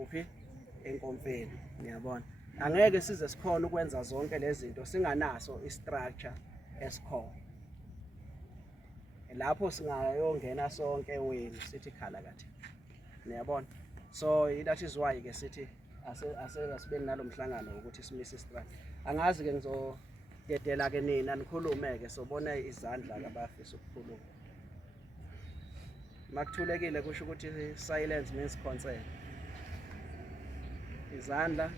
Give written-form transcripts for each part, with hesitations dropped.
kuphi enkomfeni ngiyabona angeke size sikhona ukwenza zonke lezi zinto singanaso istructure esikhona lapho singayongena sonke wenu sithi khala kathi niyabona so that is why ke sithi asibe nalomhlangano ukuthi simise istructure angazi ke ngizodedela ke nina nikhulume ke sobona izandla abafisa ukukhuluma makuthulekile kusho ukuthi silence means consent izandla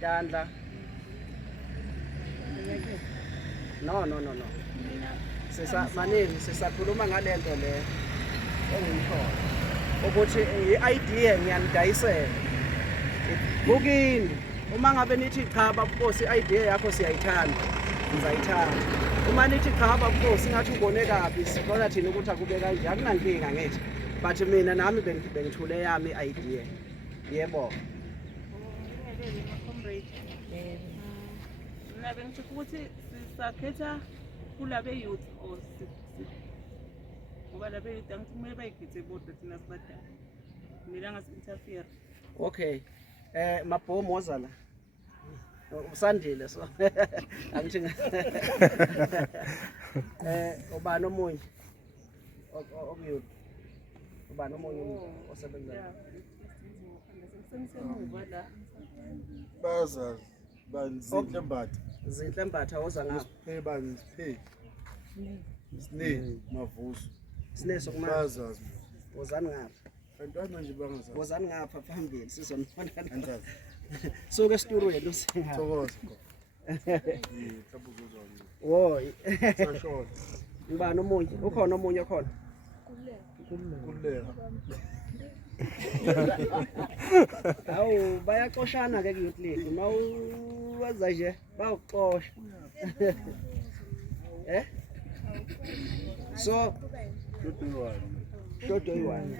tandla no maningi sisakhuluma ngalento le engiyishoyo ukuthi i-idea ngiyanidayisela bukini uma ngabe nithi cha babukosi i-idea yakho siyayithanda ngizayithanda uma nithi cha babukosi ngathi ubone kabi sibona thina ukuthi akube kanje akunankinga ngithi but mina nami bengithule yami i-idea yebo mina bengithi ukuthi sisakhetha kulabe youth or ngoba labe youth angithi kumele bayikhethe bodwa thina sibadala mina ngasi-interfere okay mabhomu wozala usandile so angithi ubani omunye okuyouth ubani omunye osebenzayo bazazi banzinhle mbatha zinhle mbatha woza ngapha banziphe sine mavuso sine sokumazi bazazi wozani ngapha bantwana nje bangazazi wozani ngapha phambili sizonibona kanjani so ke studio usinga thokoza hlabuzozwa wo sashona ngibani omunye ukhona omunye khona kuleka awu bayaxoshana ke youth league mawuwaza nje bawuxosha so dodo yiwani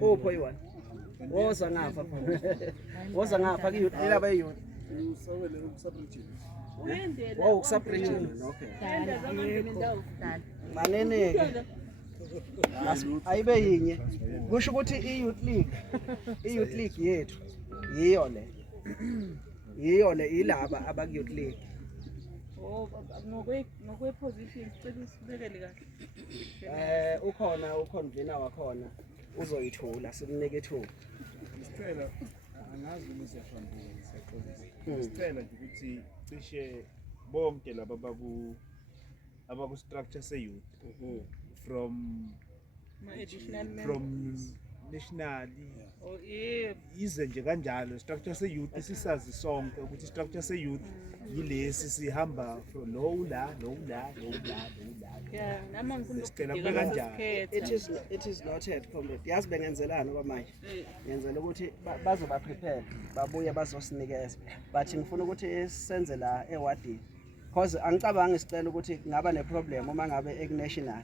upho yiwani woza ngapha woza ngapha ke youth laba youth usawele ukusabrijini wow ukusabrijini okay manene ayibe yinye kusho ukuthi i-youth league yethu yiyo le ilaba abaku-youth league ngokwe-position sicela usibekele kahle ukhona uconvener wakhona uzoyithula sikunike ithuba Sicela angazi uma siyashambula siyaxolisa. Sicela nje ukuthi cishe bonke laba abaku structure se youth from nationally ize nje kanjalo structure se youth sisazi sonke ukuthi structure se youth yilesi sihamba from lo la yeah nama ngifuna sicela kube kanjalo it is noted comrade yazi bengenzelana kwamanje ngenzela ukuthi bazoba prepare babuye bazosinikeza but ngifuna ukuthi senze la ewadini because angicabangi sicela ukuthi kungaba neproblem uma ngabe national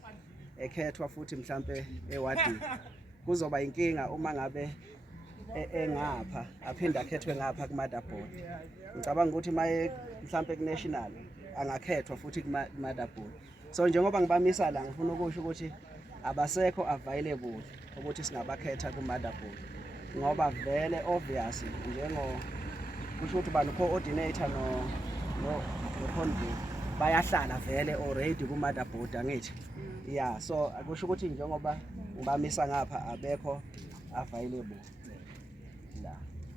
ekhethwa futhi mhlambe ewadini kuzoba inkinga uma ngabe engapha aphinda akhethwe ngapha ku-motherboard ngicabanga ukuthi maye mhlambe ku-national angakhethwa futhi ku-motherboard so njengoba ngibamisa la ngifuna ukusho ukuthi abasekho available ukuthi singabakhetha ku-motherboard ngoba vele obvious kusho ukuthi bani coordinator no-convener bayahlala vele already ku-motherboard angithi yeah so akusho ukuthi njengoba ngibamisa ngapha abekho available la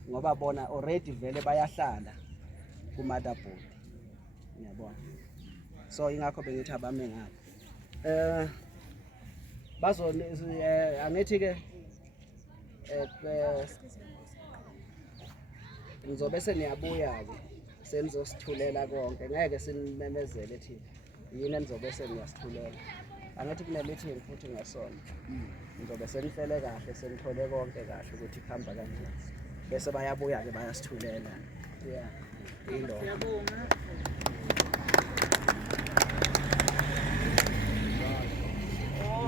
ngoba bona already vele bayahlala ku-motherboard ngiyabona so ingakho bengithi abame ngapha angithi ke ngizobe seniyabuya ke senizosithulela konke ngeke sinimemezele thina yini enizobe seniyasithulela angithi kune-meeting futhi ngasona ngizobe senihlele kahle senithole konke kahle ukuthi kuhamba kanjani bese bayabuya-ke bayasithulela yeah yilo siyabonga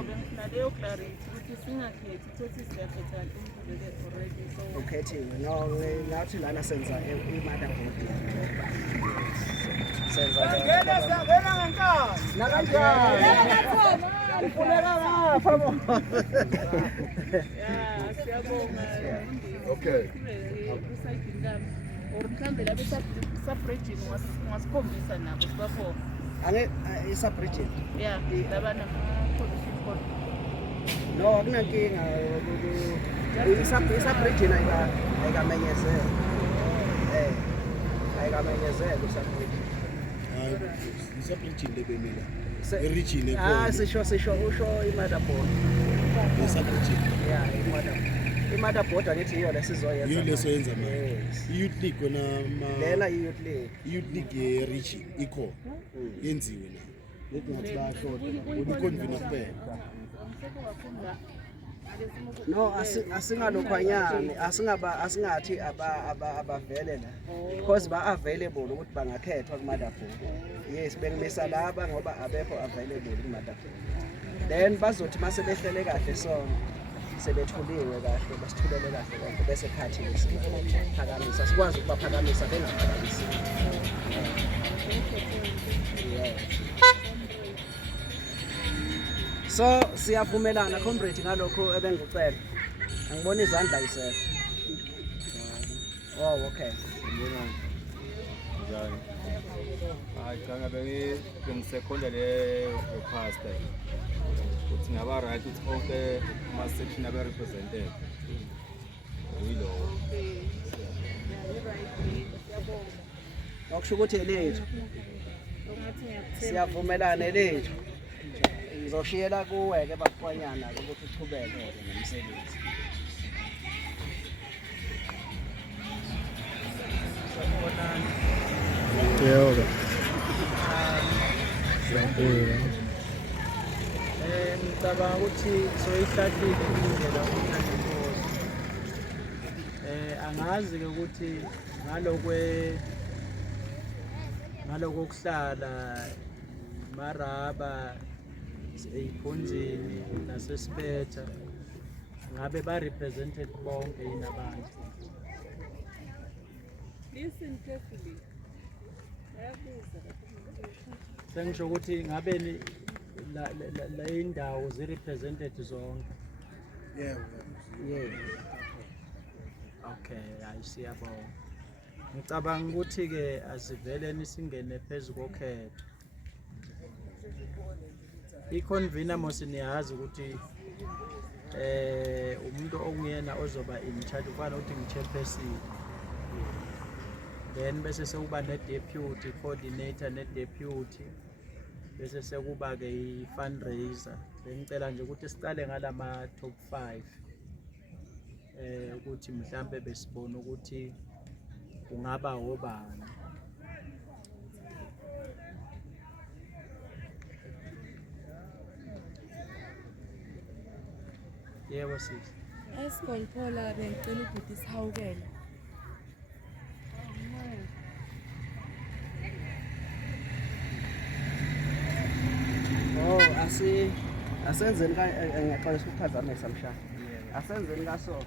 bengifuna clarity ukuthi singakhethi ukuthi siyakhetha umphumela already so ukhethiwe no ngathi lana senza i-motherboard senza ngena ngenkazi nakanjani ufuneka lapha yeah siyabonga. Okay. Kusayidini lami. Or mhlambe labe sub-region wasikhombisa nabo sibabona. Isabridging. Yeah, laba nama-commission code. No, akunankinga. Isabridging ayikamenyezela. Ayikamenyezela isabridging. Hayi, isabridging lebemela. Se- I-region Sisho usho i-motherboard. isabridging. Yeah, i-motherboard. I-motherboard angithi yiyo lesizoyenza. Yiyo leso yenza manje. Yes. I-youth league Lena i-youth league. i-youth league ye-region ikhona. Yenziwe na. Lethi ngathi bayashoda. Ukonvina kuphela. No, asingalokhwanyani, asingathi abavele la. Because ba-available ukuthi bangakhethwa ku-motherboard. Yes, bengimisa laba ngoba abekho available ku-motherboard. Then bazothi mase behlele kahle so sebethuliwe kahle, basithulele kahle konke bese khathi siphakamisa. Sikwazi ukubaphakamisa bengaphakamisi. So siyavumelana comrade ngalokho ebengikucela. Angibona izandla yisekho. Oh, okay. Njani? Hayi cha ngabe ngisekhonda le pastor. Uthi ngaba right ukuthi onke ama section abe represented. Uyilowo. Ngokusho ukuthi elethu siyavumelana elethu. Ngizoshiyela kuwe ke bakwanyana ukuthi uchubeke ngomsebenzi. Yebo. Ngicabanga ukuthi soyihlahlile indlela uNkosi. Angazi ke ukuthi ngalokuhlala maraba eyiphunzini nasesibetha ngabe ba represented bonke inabantu. Listen carefully. Sengisho ukuthi ngabe la indawo zi represented zonke. Yebo. Yeah. Okay, ayisiyabonga. Ngicabanga ukuthi ke asivele nisingene phezulu kokhetho. I-convener mosiniyazi ukuthi umuntu okuyena ozoba in charge ufana ukuthi ngi-chairperson. Then bese sekuba ne-deputy coordinator ne-deputy bese sekuba ke i-fundraiser. Bengicela nje ukuthi siqale ngalama top 5 ukuthi mhlambe besibona ukuthi kungaba obani. Yebo sisi. Esikolphola bengicela ukuthi sihawukele. Oh, asenzeni ngiyaqala ukuphazamisa mshana. Asenzeni kaso.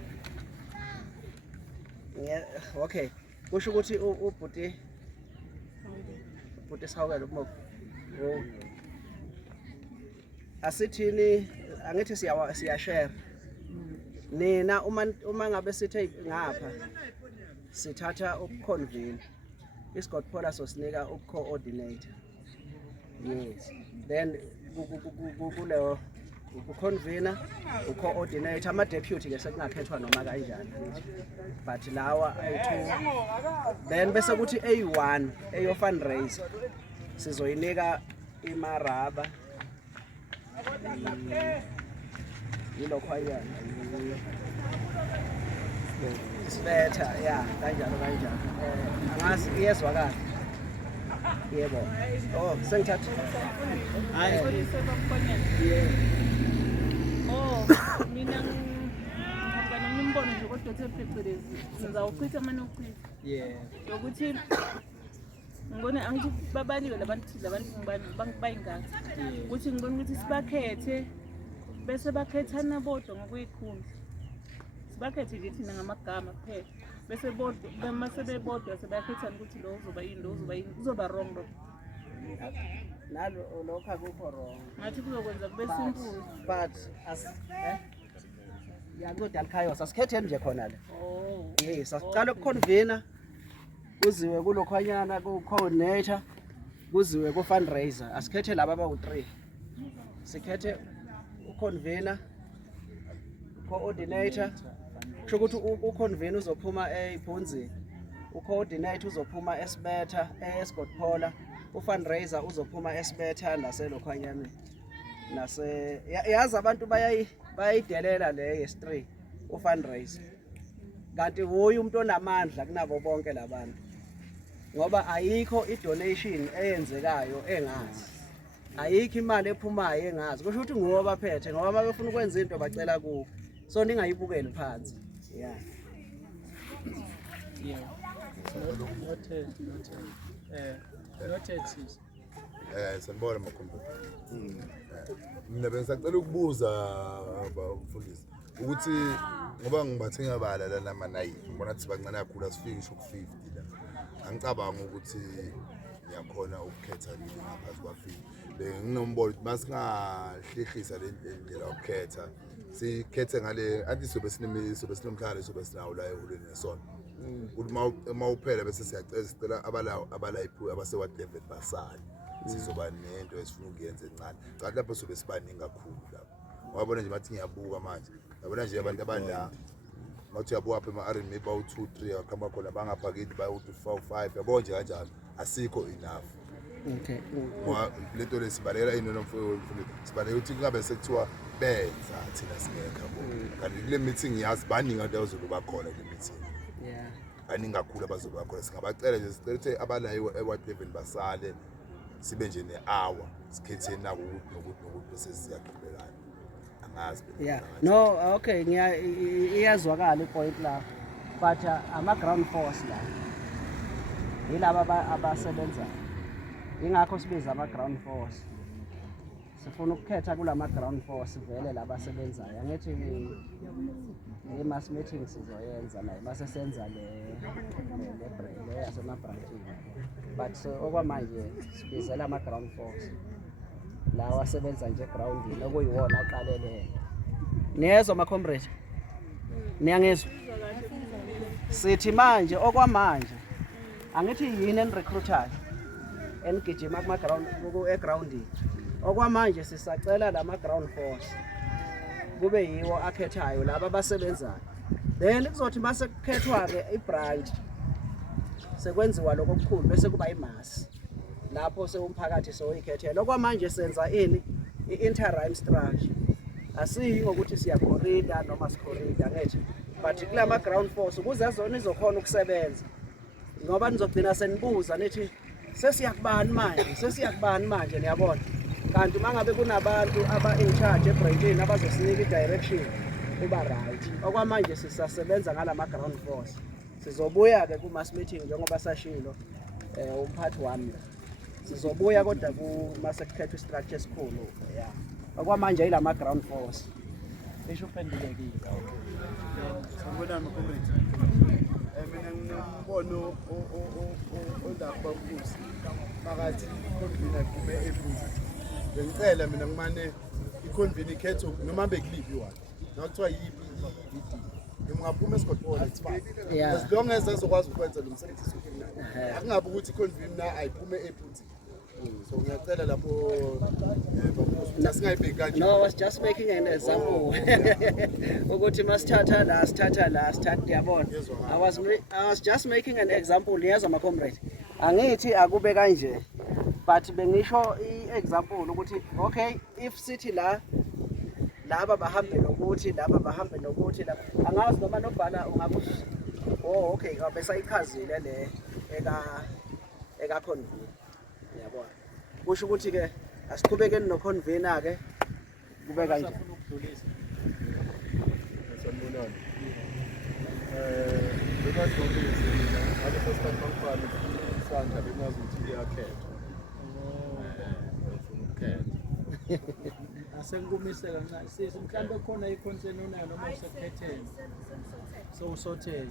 Okay. Kusho ukuthi ubhuti sihawukele ukumo. Asithini angithi siya share. Nina uma ngabe sithe ngapha sithatha ukuconvene. Isigotphola sosinika ukucoordinator. Yes. Then kuleyo uconvener, ucoordinator, ama deputy ke sekungakhethwa noma kanjani. But lawa ayi2. Then bese kuthi A1 eyo fundraiser sizoyinika imaraba. Yilokhwayana. Sibetha yeah kanjalo. Angazi iyezwakala. Yebo. Oh, sengithatha. Hayi. Oh, mina ngihamba nomimbono nje kodwa phecelezi ngizawuchitha manokuchitha. Yeah. Ukuthi ngibone angithi babaliwe labantu bayingaka. Ukuthi ngibone ukuthi sibakhethe bese bakhethana bodwa ngokuyikhundla. Sibakhethe nje thina ngamagama kuphela. Bese bodwa bemase bebodwa sebakhethana ukuthi lo uzoba yini kuzoba wrong lo. Nalo lokho akukho wrong. Ngathi kuzokwenza kube simple. But yakudala chaos asikhetheni nje khona le. Oh. Yes, asiqala ukuconvener kuziwe kulokhanyana ku-coordinator kuziwe ku-fundraiser asikhethe laba abawu-3 sikhethe uconvener coordinator kusho ukuthi uconvener uzophuma eBhunzini ucoordinator uzophuma eSibetha eSgodphola ufundraiser uzophuma eSibetha naselokhanyana yazi abantu bayayidelela le yes3 ufundraiser kanti wuye umuntu onamandla kunabo bonke labantu ngoba ayikho idonation eyenzekayo engazi ayikho imali ephumayo engazi kusho ukuthi nguwe baphethe ngoba mabefuna ukwenza into bacela kuwe so ningayibukeli phansi yeah noted sanibona Mkhondo. Mina bengisacela ukubuza abafundisi ukuthi ngoba ngibathenga bala la nama-9 ngibona ukuthi bancane kakhulu asifiki ngisho ku-50 la. Angicabanga ukuthi ngiyakhona ukukhetha ngaphansi kwa-50. Benginombono ukuthi masingahlehlisa le ndlela yokukhetha sikhethe ngale anti sobe sinomhlalo sobe sinawo la ehulweni nesonto. Ukuthi uma uphela bese sicela abalayiphu abasewatlevel basali. Sizoba nento esifuna ukuyenza encane. Kanti lapho sobe sibaningi kakhulu lapho. Wabona nje bathi ngiyabuka manje. Yabona nje abantu abadala. Ngathi yabuka apha ema-R maybe bawu-2 3 akhamba khona bangaphakeli bawu-4 5 yabo nje kanjalo asikho enough. okay Lento lesibalekela ino nomfowethu sibalekela ukuthi kungabe sekuthiwa benza thina singekho kanti kule meeting yazi baningi abantu abazoba khona kule meeting yeah baningi kakhulu abazoba khona singabacela nje sicela abalayo eWatleven basale sibe nje ne-hour sikhethe nako nokuthi bese siyaqhubekana angazi yeah no okay iyazwakala ipoint la but ama-ground force la yilaba abasebenza ingakho sibiza ama-ground force sifuna ukukhetha kulama-ground force vele labasebenzayo angithi i-mass meeting sizoyenza naye mase senza le yasemabranchini but okwamanje sibizela ama-ground force lawa asebenza nje groundini okuyiwona aqalele niyezwa ma-comrade niyangizwa sithi manje okwamanje angithi yini enirecruitayo enigijima e-groundini okwamanje sisacela lama-ground force kube yiwo akhethayo laba abasebenzayo then kuzothi mase kukhethwa-ke i-branch sekwenziwa lokho okukhulu bese kuba imasi lapho sewumphakathi soyikhethela okwamanje senza ini i-interim structure asiyi ngokuthi siyakhorida noma sikhorida ngethi but kulama-ground force ukuze zona izokhona ukusebenza ngoba nizogcina senibuza nithi sesiyakubani manje niyabona kanti mangabe kunabantu aba-in charge ebranchini abazosinika i-direction kuba right okwamanje sisasebenza ngalama-ground force sizobuya-ke ku-mass meeting njengoba sashilo umphathi wami sizobuya kodwa kumase kukhethwa istructure esikhulu ya okwamanje yilama-ground force esho uphendulekile Sanibona Mkhondo. Mina nginombono ondaba kusi phakathi iconvener kube eBhunzini. Bengicela mina ngimane iconvener ikhetho noma bekuliphi wona. Nakuthiwa yipi i-VD. Ngingaphuma eSgodphola it's fine. As long as azokwazi ukwenza lo msebenzi sokuphila. Akungabe ukuthi iconvener ayiphume eBhunzini. So ngiyacela lapho singayibheki kanje. No, I was just making an example. Ukuthi masithatha la sithatha yabona. I was just making an example niyezwa ma comrade. Angithi akube kanje. But bengisho i-example ukuthi okay if sithi laba bahambe nokuthi laba bahambe nokuthi la angazi noma nobhala ungakuthi okay bese ichazile le eka convener yabona kusho ukuthi ke asiqhubekeni no convener ke kube kanje Sanibonani. Bekadlulise ngale first time ngifana isandla bengazi ukuthi iyakhetha. Ngifuna ukukhetha. asengikumise kancane sisi mhlawumbe khona i-concern onayo noma usekhetheni so usotheze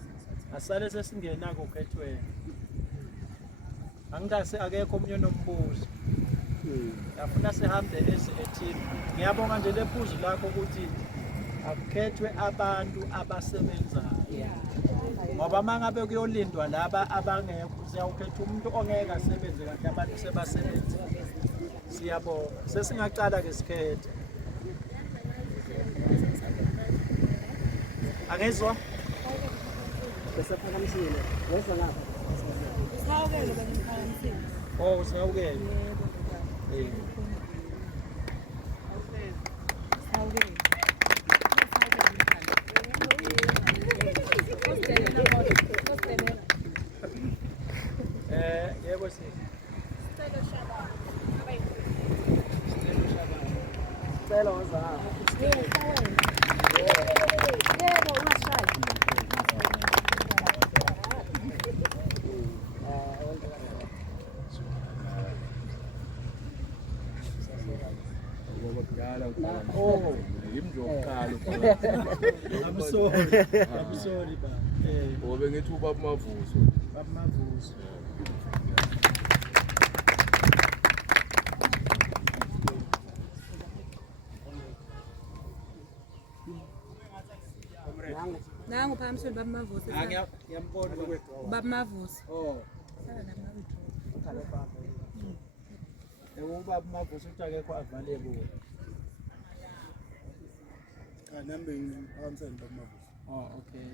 asale sesingenako ukhethweni angingase akekho omunye nombuzo yafuna sihambe as a team ngiyabonga nje lephuzu lakho ukuthi akukhethwe abantu abasebenzayo ngoba mangabe kuyolindwa laba abangekho siyawukhetha umuntu ongeke asebenze kanti abantu sebasebenza. Siyabonga. Sesingaqala ke sikhethe. Angezwa? Bese phakamisile. Wezwa ngapha. Sawukele bengimphakamisile. Oh, sawukele. Yebo. Sawukele. Yebo sisi. Cela wezwa ngapha. Yebo, ungashayi. Oh, I'm sorry ba. Ngoba ngithi ubaba Mavuso. Baba Mavuso. Nangu phakamisile baba Mavusi. Ngiyambona Baba Mavusi. Oh. Ubaba Mavuso uthi akekho available. Nami bengiphakamisile baba Mavuso. Oh, okay.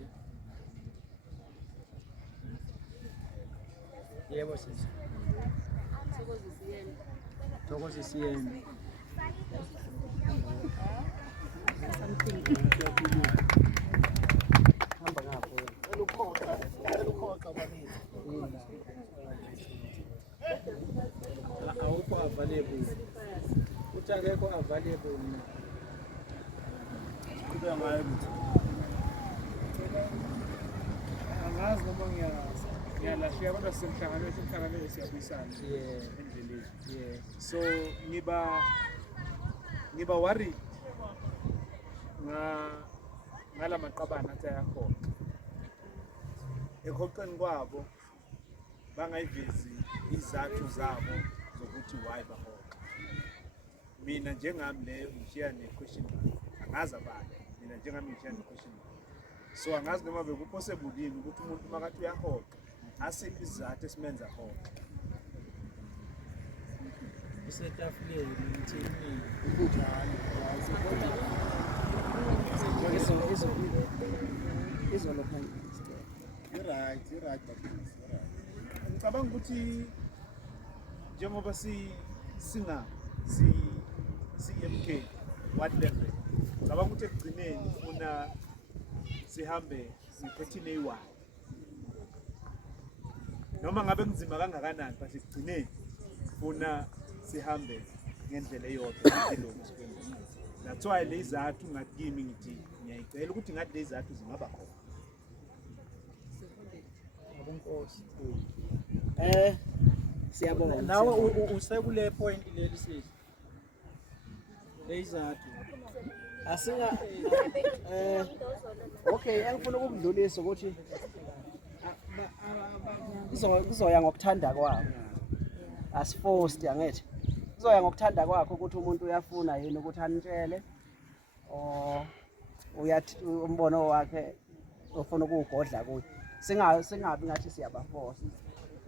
Yebo sisi. Thokozisiyeni. hamba ngapha. Elukhoqa bakithi. Awukho available. Uthi akekho available. Kuba ngayo ukuthi Angazi noma ngiyalahleka kodwa simhlanganweni siyabuyisana endleleni. So ngiba worried ngala maqabana athi ayakhona. Ekhoqeni kwabo bangayivezi izathu zabo zokuthi why bahoqa. Mina njengami leyo ngishiya ne-question mark. Angazi abanye. Mina njengami ngishiya ne-question mark. So angazi noma bekupossible yini ukuthi umuntu makathi uyahoqa asiphi izathu esimenza hoqa. Isetafuleni ngithini Izolo phambili. right bakithi. Ngicabanga ukuthi njengoba MK what level ngicabanga ukuthi ekugcineni ufuna sihambe ngiphethe eyi noma ngabe kunzima kangakanani but ekugcineni ufuna sihambe ngendlela eyodwa lokho sikwenza. That's why lezathu ngathi kimi ngithi ngiyayicela ukuthi ngathi lezathu zingaba khona. Nkosi. Siyabonga. Nawe usekule point leli sisi. Lezathu. Asinga okay, engifuna ukudlulisa ukuthi kuzoya ngokuthanda kwabo. Asiforced angithi. Kuzoya ngokuthanda kwakho ukuthi umuntu uyafuna yini ukuthi anitshele uyathi umbono wakhe ufuna ukugodla kuye. Singabi ngathi siyabaforce.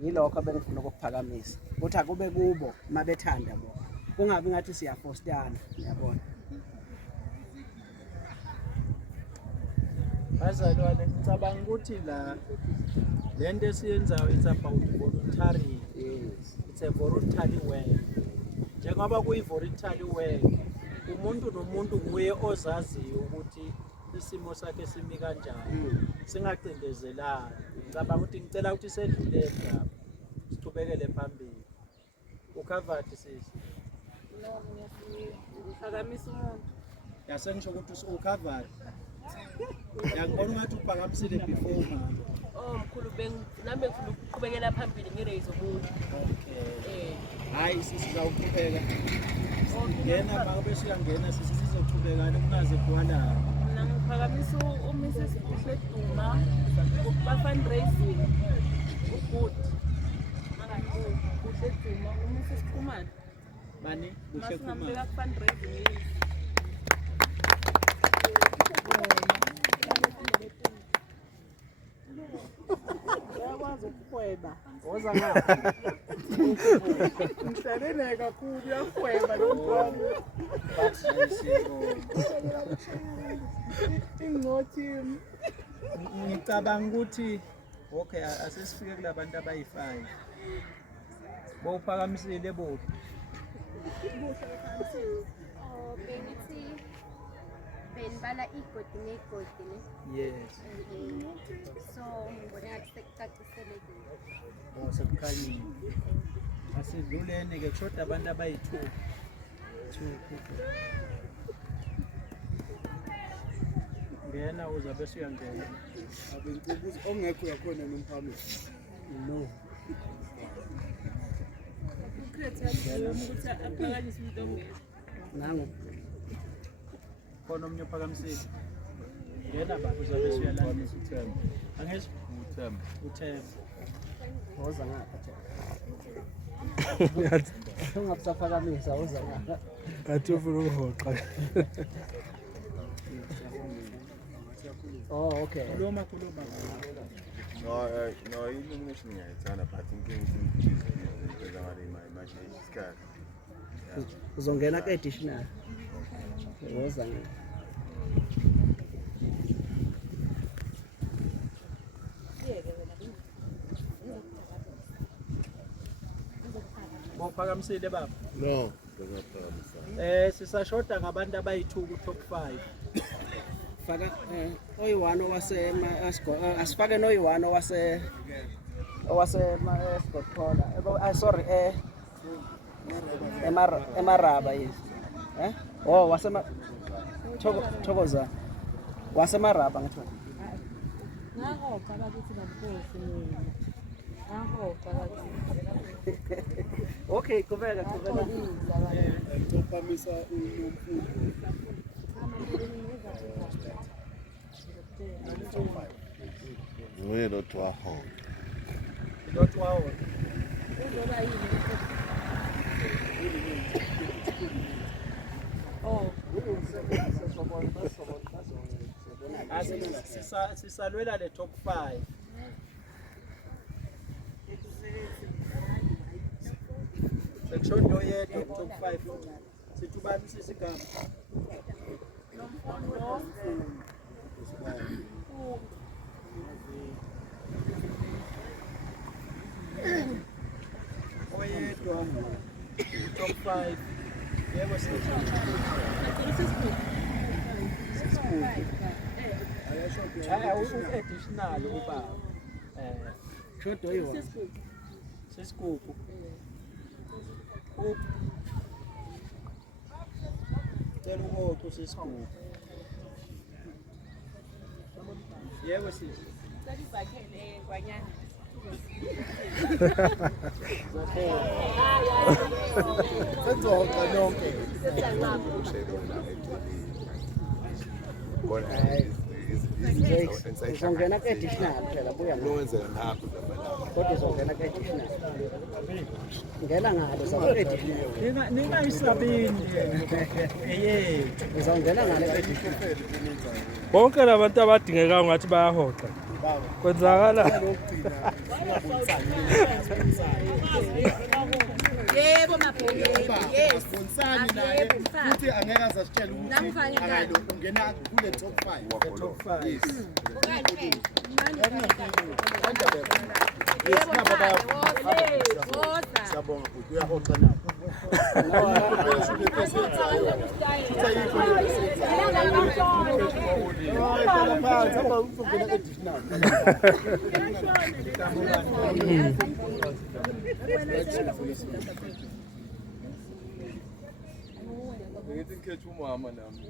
Yilokho bengifuna ukuphakamisa. Ukuthi akube kubo mabethanda bo. Kungabi ngathi siyaforceana, uyabona. Bazalwane ngicabanga ukuthi lento esiyenzayo it's about voluntary. Yes. It's a voluntary work. Njengoba kuyi-voluntary work, umuntu nomuntu nguye ozaziyo ukuthi isimo sakhe simi kanjani. Singacindezelani. Ngicabanga ukuthi ngicela ukuthi sedlulele lapha. Siqhubekele phambili. Ukhavati sisi. Phakamisa umuntu. Yasengisho ukuthi ukhavati. Ngiyabona ngathi uphakamisile before manje. Oh mkhulu nami ngifuna ukuqhubekela phambili ngiraise umuntu. Okay. Hayi sizawuqhubeka. Ngena bangabe siyangena sizoqhubekana kungaze kuwala. Mina ngiphakamisa uMrs Buhle Duma ukuba fundraising ugood. Makathi Buhle Duma uMrs Khumalo. Bani Buhle Khumalo. Fundraising. Uyakwazi ukuhweba. Woza ngapha. Ngihlalene kakhulu uyahweba lo mntwana. Ingothi ngicabanga ukuthi okay asesifike kulabantu abayi5. Bowuphakamisile bo. Bengithi benibala igodi negodi ne. Yes. So ngibona ngathi sekucaciselekile. Sekukhanyile. Asidluleni ke kushoda abantu abayi2. 2 people. Ngena uzabe usuyangena. Abengicela ukuthi ongekho uyakhona nomphami. No. ukuthi aphakanyise umuntu ongena. Nangu. Khona omnye ophakamisile. Ngena baba uzabe usuyalandisa uThemba. Angezi uThemba. Woza ngapha. Ungabusaphakamisa woza ngapha. Athi ufuna ukuhoqa. Oh, okay. Khuluma. No, illumination ngiyayithanda but inkinga ukuthi ngizizwe ngale imagination isikhathi. Uzongena ke additional. Woza ngapha. Bawuphakamisile baba. No. Sisashoda ngabantu abayi2 ku top 5. Faka oyi1 owase asifake noyi1 owase Escothola. Sorry emaraba yes. Oh wasema Thokoza. Wasemaraba ngathi. Ngahopha bakithi bamkhosi mina. Ngahopha bakithi. Okay, kubeka. Ngizophamisa uMkhondo. Ngoye lo twaho. Lot wawo. Oh, Sisalwela le top 5. Section oyedwa top 5. Sithubani sisigaba. Oyedwa top 5. Yebo additional ubaba. Shodo oyi1. Sesigugu. Cela uhoqo sesigugu. Yebo sisi. Sakuzakhele kwanyana. Senzoka nonke. Uzongena ke additional phela buya ngapha. Lowenzela ngapha Kodwa uzongena ke additional. Ngena ngalo sabe additional. Ningayisabini. Uzongena ngalo ke additional. Bonke labantu abadingekayo ngathi bayahoqa. Kwenzakala. yebo mabhokeni. Yes. Asibonsani naye futhi angeke azasitshela ukuthi akalo ungena kule top 5. Top 5. Yes. Siyabonga futhi uyahoxa nawe. Ngithi ngikhetha umama nami.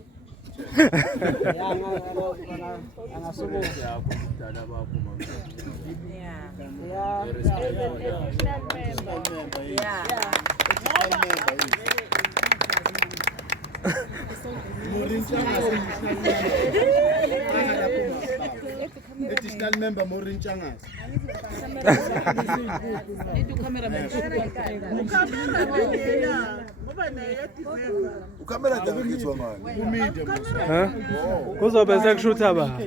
Angasukuza yakho kudala bakho mama. Additional member Morin Changas. Ukamela ndakethwa ngani? Kuzobe sekushutha ba.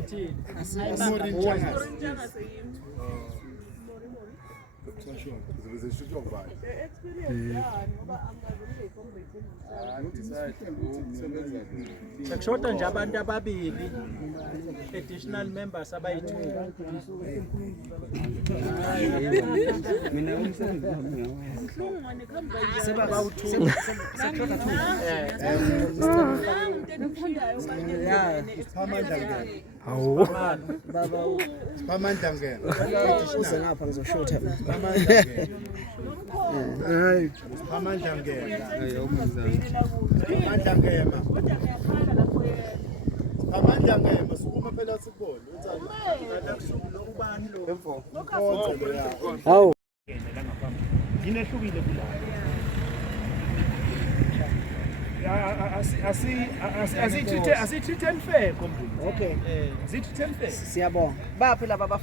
Sekushoda nje abantu ababili additional members abayi2. Mina umsebenzi wami Hawu. Pamandla ngene. uze ngapha ngizoshutha. Hayi. Pamandla ngene. Pamandla ngema. Pamandla ngema sukuma phela sikubone. Hawu. Yinehlukile kulapho. Asithithe fair kompuni. Okay. Asithithe fair. Siyabonga. Baphi laba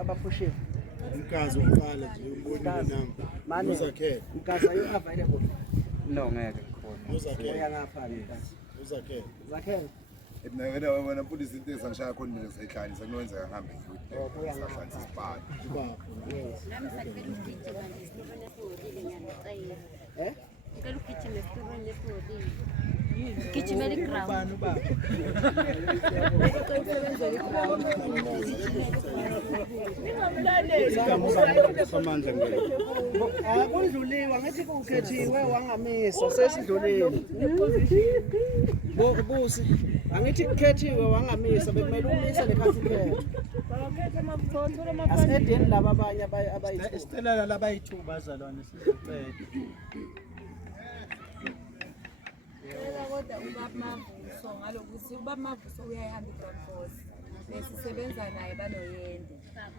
abafushiwe? Umkazi uqala nje umbonile nami. Manje Uzakhela. Mkaza you available. No, ngeke khona. Uzakhela. Uya ngapha Mkaza. Uzakhela. Zakhela. Wena futhi izinto ezangishaya khona mina seyihlali sekunokwenzeka ngihambe ngiyokuthi sahlanza isipali. Nami sakubela ugijima nje isitoroni esiholile ngiyacela. Ngicela ugijime esitoroni esiholile. Gijimela i-ground. Pamandla ngene. Akundluliwa ngithi kukhethiwe wangamisa sesidlulile. Busi angithi kukhethiwe wangamisa bekumele umise lekhathi khetho. Asedeni laba abanye abayi2. Stella labayi2 bazalwane sizocela. Kodwa uBabuMavuso ngalokuthi uBabuMavuso uyayihamba iground force. Besisebenza naye banoyende.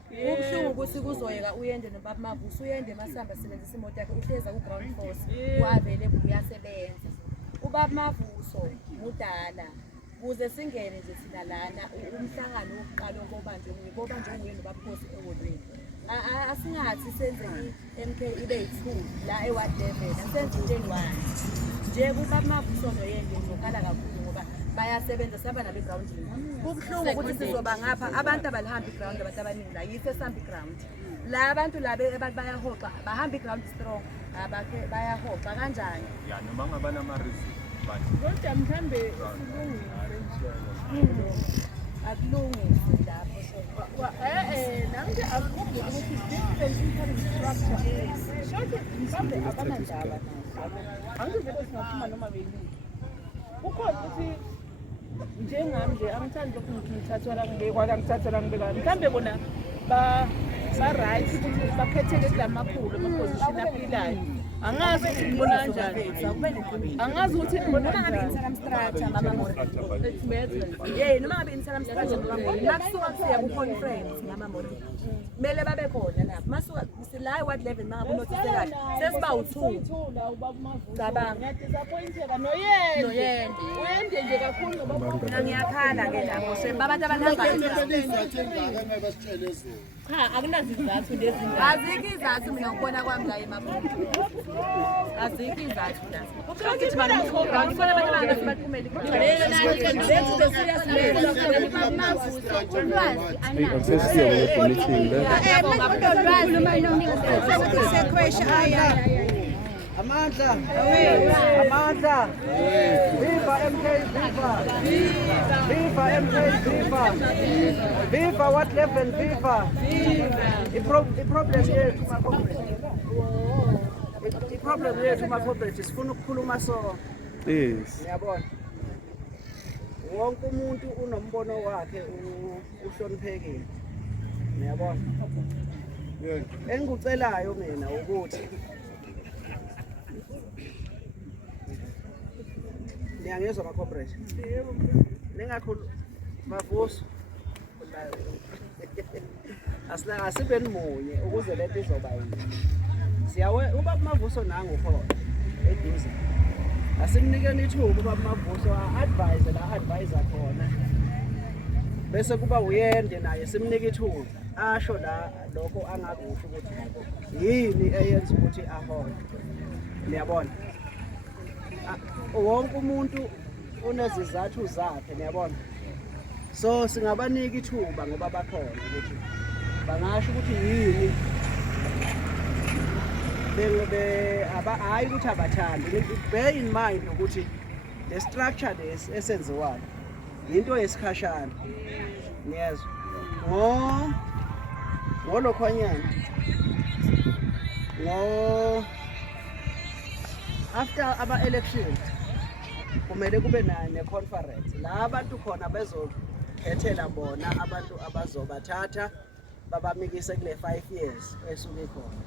Kubuhlungu ukuthi kuzoyeka uyende noBabuMavuso uyende masihamba sebenzisa imoto yakhe uhleza ku ground force wavele uyasebenza. uBabuMavuso mudala kuze singene nje thina lana umhlangano wokuqala obanjwe nguye noBabukhosi eholweni. Asingathi senze iMK ibe yi2 la eWard level asenze into 1 nje kuBabuMavuso noyende ngokala kakhulu ngoba bayasebenza saba nabe ground. Kubuhlungu ukuthi sizoba ngapha abantu abalihamba iground abantu abaningi la yife samba iground. La abantu labe bayahoxa bahamba iground strong abakhe bayahoxa kanjani? Ya noma ngabana ama reason. Kodwa mhlambe Akulungise lapho nange akukho ukuthi different income structure. Shothi mhlambe abanandaba nabo. Angivele singaphuma noma belini. Kukhona ukuthi njengami nje angithandi lokhu ngithathwa la ngikwala ngithathwa la ngibeka. Mhlambe bona ba right ukuthi bakhetheke kulamakhulu ama-position aphilayo. Angazi ukuthi ngibona kanjani. Angazi ukuthi ngibona ngabe interim structure mama Mori. Noma ngabe interim structure mama Mori. Makusuka kusiya ku-conference mama Mori. Kumele babe khona lapho. Masuka sila eWard level mangabe unothise kahle. Sesiba u2. Cabanga. Ngiyadisappointeka noyende. Uyende nje kakhulu ngoba Mina ngiyakhala ke lapho. Abantu abahamba cha akunazizathu lezi ndaba. azikho izathu mina ngibona kwami la emabhuku. Azikho izathu la. Ukuthi bani umkhonto ngibona abantu abangathi baphumele. Amandla. Viva MK, viva. Viva MK, viva. Viva what level, viva. I-problem yethu ma-corporate. I-problem yethu ma-corporate sifuna ukukhuluma so. Yes. Uyabona? Wonke umuntu unombono wakhe uhloniphekile. Uyabona? Engikucelayo mina ukuthi ngiyangizwa ama-corporate. Ningakhulu Mavuso. Asibe nimunye ukuze lento izoba yini. Siyawe uBabuMavuso nangu khona eduze. Asimnikeni ithuba uBabuMavuso advise la advisor khona. bese kuba uyende naye simnika ithuba asho la lokho angakusho ukuthi yini eyenza ukuthi ahole. Niyabona? Wonke umuntu unezizathu zakhe, niyabona? So singabanika ithuba ngoba bakhona ukuthi bangasho ukuthi yini hayi ukuthi abathandi. Bear in mind ukuthi the structure lesi esenziwayo into yesikhashana. Niyezwa? Ngolokhwanyana after ama-elections kumele kube ne-conference la abantu khona bezokhethela bona abantu abazobathatha babamikise kule 5 years esuke khona.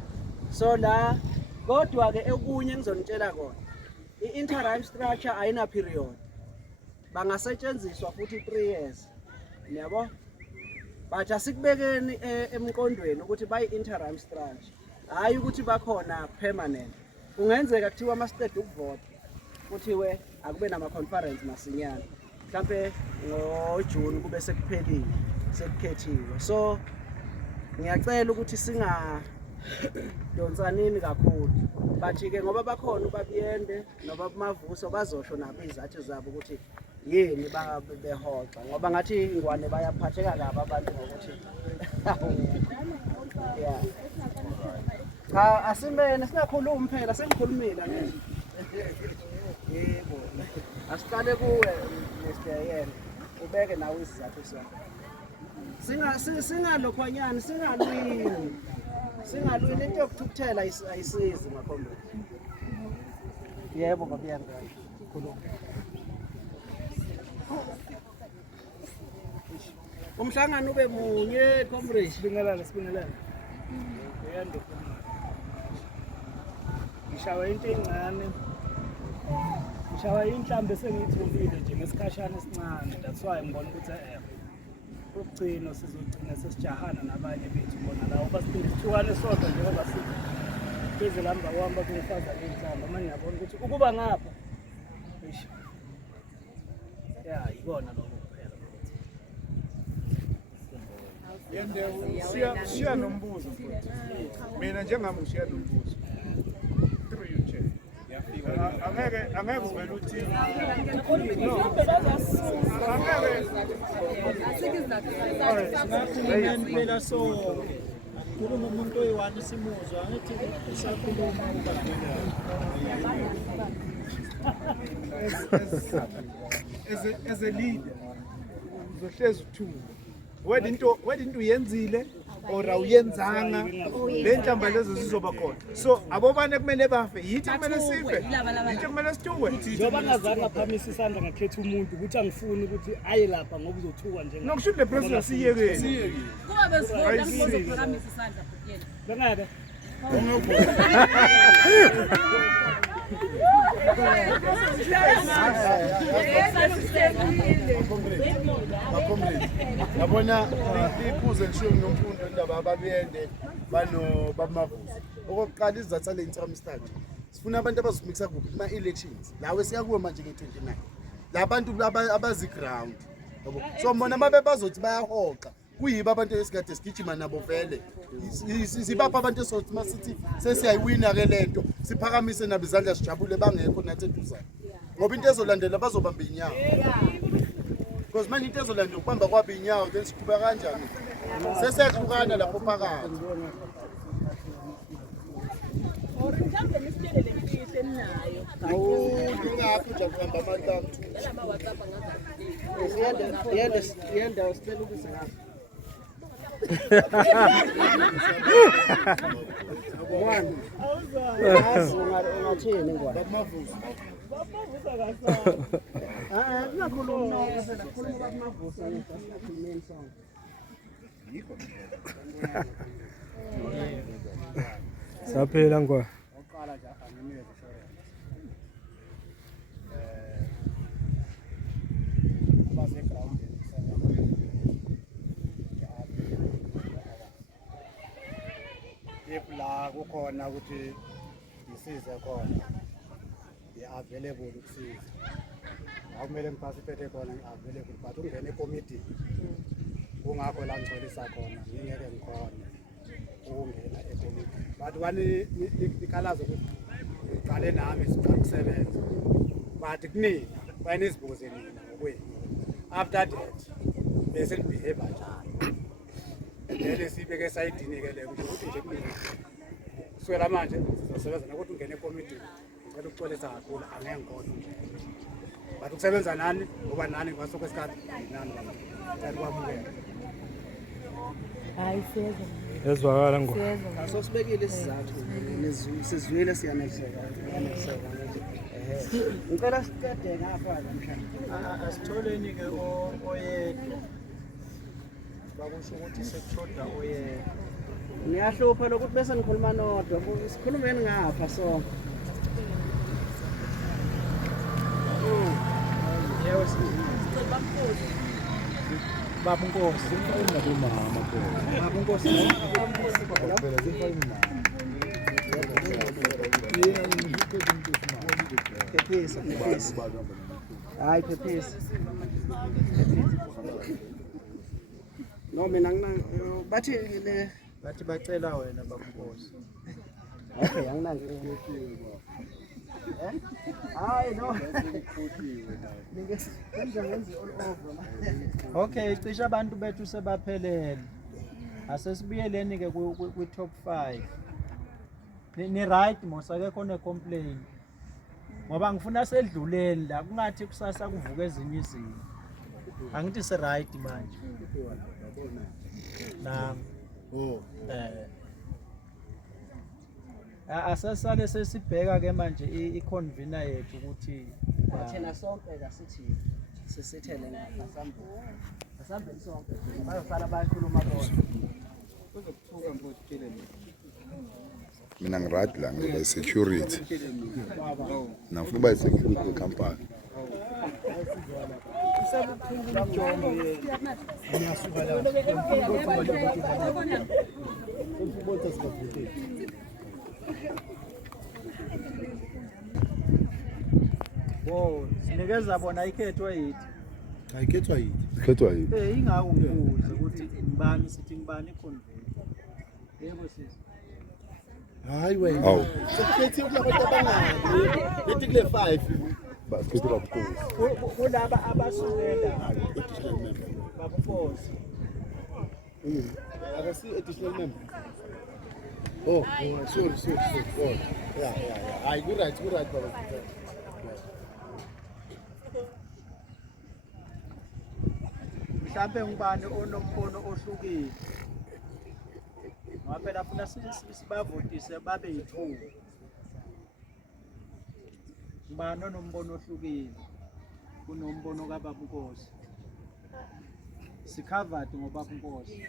So la kodwa-ke okunye ngizonitshela kona i-interim structure ayina period, bangasetshenziswa futhi 3 years. Niyabo? But asikubekeni emqondweni ukuthi bayi-interim structure, hayi ukuthi bakhona permanent. Kungenzeka kuthiwa ama-state ukuvota kuthiwe akube nama-conference masinyana, mhlampe ngoJune kube sekuphelile sekukhethiwe. So ngiyacela ukuthi singadonsanini kakhulu, but-ke ngoba bakhona ubabiyende nobamavuso bazosho nabo izathu zabo ukuthi yini behoxa, ngoba ngathi ingwane bayaphatheka kabi abantu ngokuthi yeah. Cha asimene singakhulumi phela, sengikhulumile nje. Yebo. Asiqale kuwe Mr. Yena. Ubeke nawe isizathu sakho. Singalokhwanyana, singalwini. Singalwini into yokuthukuthela ayisizi Mkhondo. Yebo babiyanda. Khuluma. Umhlangano ube munye comrade. Sibingelele. Yendo. Ngishawa into encane. Ngishawa inhlambe sengiyitholile nje ngesikhashana esincane. That's why ngibona ukuthi ukugcina sizogcina sesijahana nabanye bethu bona la ubasithukane sodwa njengoba size lamba kuhamba kuyifaza inhlambe. Manje ngiyabona ukuthi ukuba ngapha. Yeah, yibona lokho. Siya nombuzo mfowethu. Mina njengami ngishiya nombuzo. Through you chair. Angeke uvele uthi Phela so kukhuluma umuntu oyi-1 simuzwa ngithi usakhuluma as a leader uzohlezi uthuka wena into uyenzile or awuyenzanga le nhlamba lezo zizoba khona. So abobane kumele bafe, yithi kumele sife, yithi kumele sithukwe. Njengoba ngazange ngaphamisa isandla ngakhetha umuntu ukuthi angifuni ukuthi aye lapha ngoba uzothukwa nje. Nokusho le president siyekeni. Kuba besivota ngizophakamisa isandla bhekela. Bengaka. Yabona iphuze ngisho ngomfundo indaba ababiyende bamavuso. Okokuqala izathu sale interim structure. Sifuna abantu abazomikisa kuphi kuma-elections. Lawe siyakuwe manje nge-29. La bantu abazi ground. Yabo. So bona mabe bazothi bayahoxa. Kuyiba abantu esikade sigijima nabo vele. Sibapha abantu esothi masithi sesiyayiwina ke lento. Siphakamise nabo izandla sijabule bangekho nathi eduzane. Ngoba into ezolandela bazobamba inyawo. Because manje into ezolandela ukubamba kwabo inyawo then siqhubeka kanjani? Sesehlukana lapho phakathi. Or mhlambe nisitshele le mfihlo enayo. Ngakho nje kuhamba amathathu. Lama WhatsApp angazazi. Yenda sicela ukuthi ngathi. Ngwane. Ungathini ngwane? Bamavuso. Bavusa kasana. Ngiyakhuluma phela khuluma bamavuso ngisakhulumeni sonke. Yikho. Saphela ngwa. Oqala nje anginikeze insurance. Abase ground if la kukhona ukuthi isize khona available ukusiza. akumele ngiphasiphethe khona ngivele but ungene ekomidini kungakho la ngigcolisa khona ngingeke ngikhona ukungena ekomidini but wani ikhalazo ukuthi iqale nami siqhamusebenza but kunina bayanizibuze nina ngokwenu after that bese ngibehave njani ngeke sibeke esayidini ke le ukuthi nje kunina kuswela manje sizosebenza nokuthi ungene ekomidini ngicela ukuxolisa kakhulu angeke ngikhona bathi ukusebenza nani ngoba nani ngaso kwesikhathi nani ngicela ukwamukela hayi siyeza Yazwakala ngo. Asosibekile isizathu sizwile siyaneliseka. Ngicela siqede ngapha namhlanje. Asitholeni ke oyedwa. Bakusho ukuthi sekushoda oyedwa. Ngiyahlupha lokuthi bese ngikhuluma nodwa. Sikhulumeni ngapha sonke. Yebo Baba Nkosi, Simfuna kumama kodwa. Baba Nkosi. Phela simfuna Phephisa. Hayi phephisa. No mina bathi le Bathi bacela wena Baba Nkosi. okay anginangi hayi no ngenza all over Okay, cishe abantu bethu sebaphelele. Asesibuyeleni ke ku top 5. Ni right mosake khona complain. Ngoba ngifuna sedluleni la kungathi kusasa kuvuka ezinye izinto. Angithi se right manje. Na asasale sesibheka ke manje iconvener yethu ukuthi thina sonke kasithi sisithele ngapha asambe sonke bayosala bayakhuluma bona kuzokuthuka mfowethu mina ngirad la ngibe security. Nafuna uba security company. Wow, sinikeza bona ikhethwa yithi. ayikhethwa yini Ikhethwa yini? Ingako ngibuza ukuthi ngibani sithi ngibani iconvener. Yebo sisi. hayi wena Awu. sekhethe kulabantu abangaki lethi kule 5 Basikhethe kabukhulu. Kulaba abasukela Baba Nkosi. akasi additional member oh sorry oh yeah hayi ku right baba Mhlambe ngibani onombono ohlukile. Ngoba phela funa sibavotise babe yithuba. Ngibani onombono ohlukile kunombono kaBaba Nkosi. Sikhavadi ngoBaba Nkosi.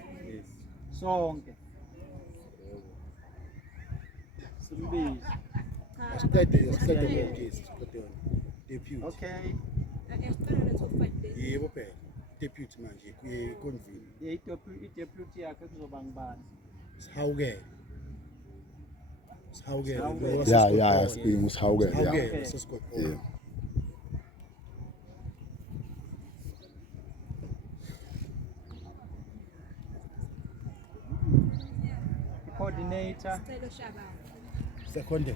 Sonke. Simbizi. asiqede deputy Okay. yebo phela deputy manje kuye convene I-deputy yakhe kuzoba ngibani? sihawukele Yeah, speaking usihawukele. sihawukele sesigodini Yeah. Coordinator seconded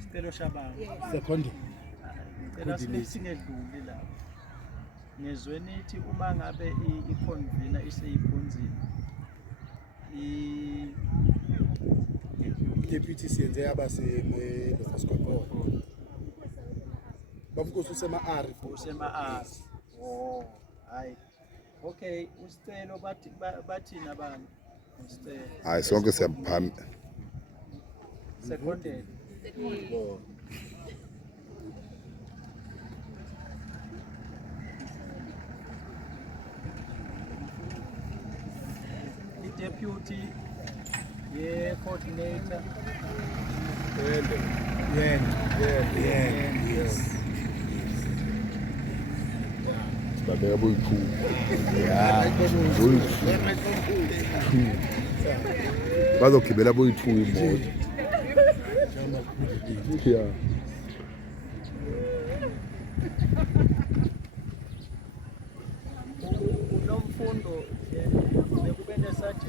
Stelo Shabana. seconded Phela singedluli la. Ngezwe nithi uma ngabe iconvener iseyibhonzini. deputy siyenze abase lokho Baba Nkosi usema R Usema R. Oh, hayi. Okay, usicelo bathina bani? Usicelo. Hayi sonke siyaphamba. Seconded. Deputy, coordinator. yes Babeka boyi-2. Yeah. Boyi-2. Bazogibela boyi-2 imoto. Yeah.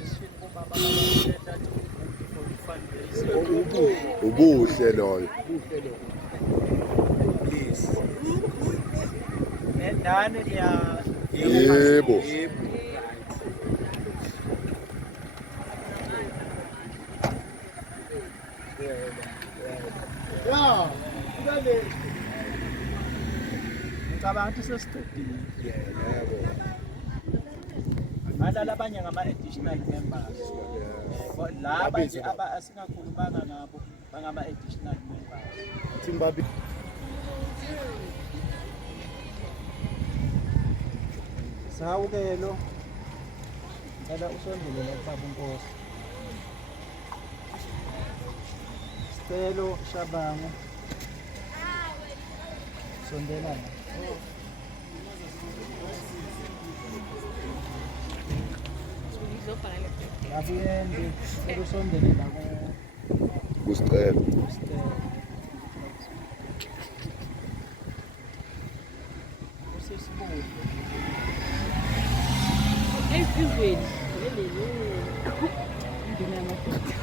suggestion kumama abaletha for fundraising. Ubuhle loyo. Please. Nendane niya Yebo. Yeah, ngale. ngicabanga ukuthi sesiqedile. Badala abanye ngama-additional members. Laba nje asingakhulumanga ngabo bangama-additional members. Timbabi. Sawukelo. Ngicela usondele la kubaba uNkosi. Sicelo Shabangu. Sondela la. Abuyende ukusondele la Kusicela. kusicelo. Usisibulo. Esizweni. Indima yamadoda.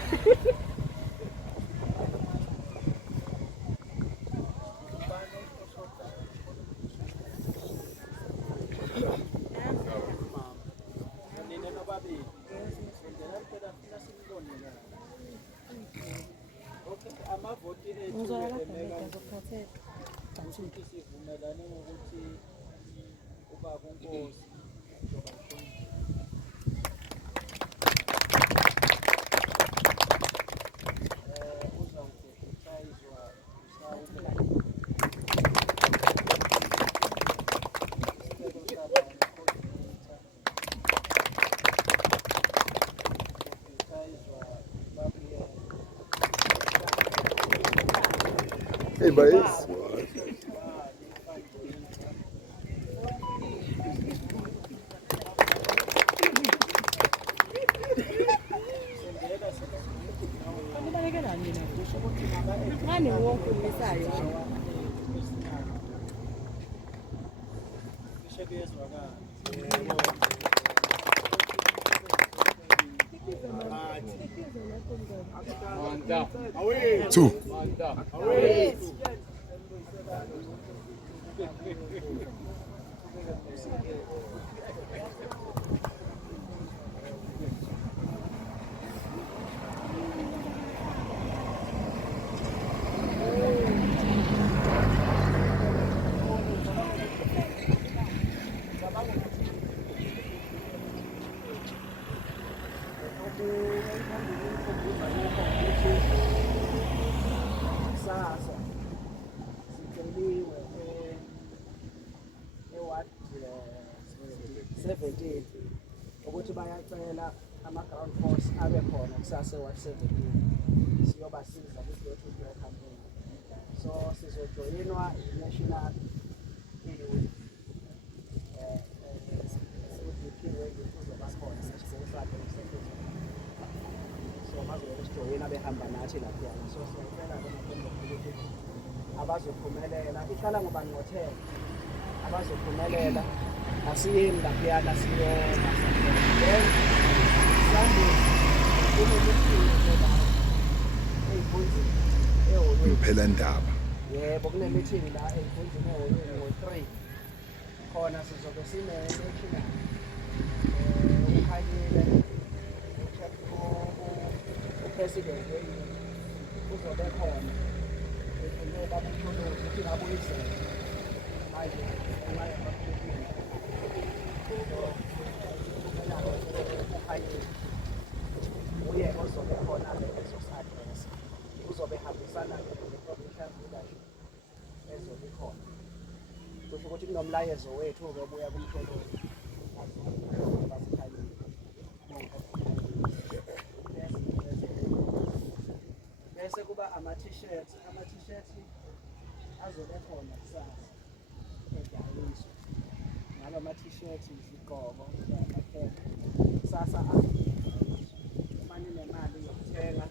Nina nobabili. Sondela phela funa simbone la. Okay, amavoti ethu ukuthi sivumelane ngokuthi ubaba uNkosi uzawudeputayizwa usawukela. Isicelo sabanye coordinator. Deputayizwa babuye. Hey, bayis. Ngani wonke umisayo? Cishe kuyezwakala. Two. Sasa siceliwe eward 17 ukuthi bayacela ama-ground force abe khona kusasa eward 17 siyobasiza kwi-door-to-door campaign. So sizojoyinwa i-national youth sewudiphiwe kuzobakhona sesisakhe umsebenzi. So bazobe sijoyina behamba nathi laphiyana. So siyacela ukuthi abazophumelela iqala ngoba ngothe abazophumelela asiyeni laphiyana siyona then Sunday kunemithini la ey'nkundleni eholweni. Phela ndaba. Yebo kunemithini la ey'nkundleni eholweni ngo-3 khona sizobe sine-national ukhanyile upresident uzobe khona efuneka Mkhondo ukuthi ngabuyisele manje ngenxa yamaphilipini ukhanyile uye ozobe khona lezo-address uzobe hambisana ne-provincial leadership ezobe khona kusho ukuthi kunomlayezo wethu ozobuya kuMkhondo basikhanyile bese kuba ama-t-shirt azobe khona kusasa edayiswa ngalo ama-t-shirt izigqoko amaphepha kusasa uma ninemali yokuthenga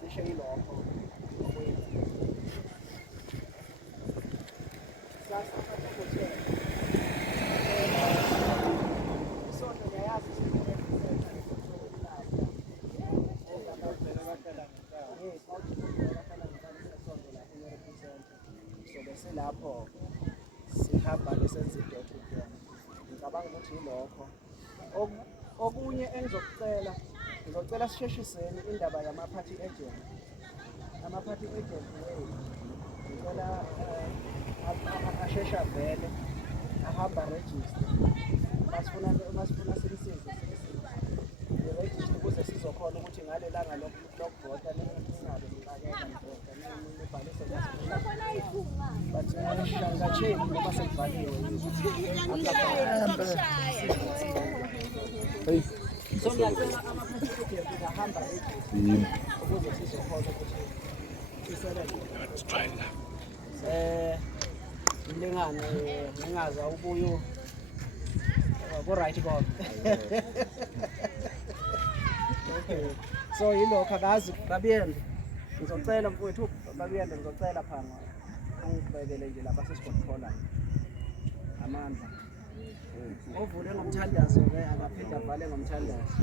cishe ilokho sasa lokho. Okunye engizocela sisheshiseni indaba yama-party agent. Ama-party agent ngicela ashesha vele ahamba register. Masifuna simsize i-register ukuze sizokhona ukuthi ngale langa lokuvota ningabe nibhakela nibhalise but shangatsheni noma sekuvaliwe so ngiyacela ama-party agent ahamba ukuze sizokhona ukuthi sisebenze. Mlingane ngingaza ubuyo ku-right kodwa. Okay. So yilokho akazi babiyende. Ngizocela mfowethu babiyende ngizocela phanga. Ungibekele nje lapha sesikhona amandla. Ovule ngomthandazo ke akaphinda avale ngomthandazo.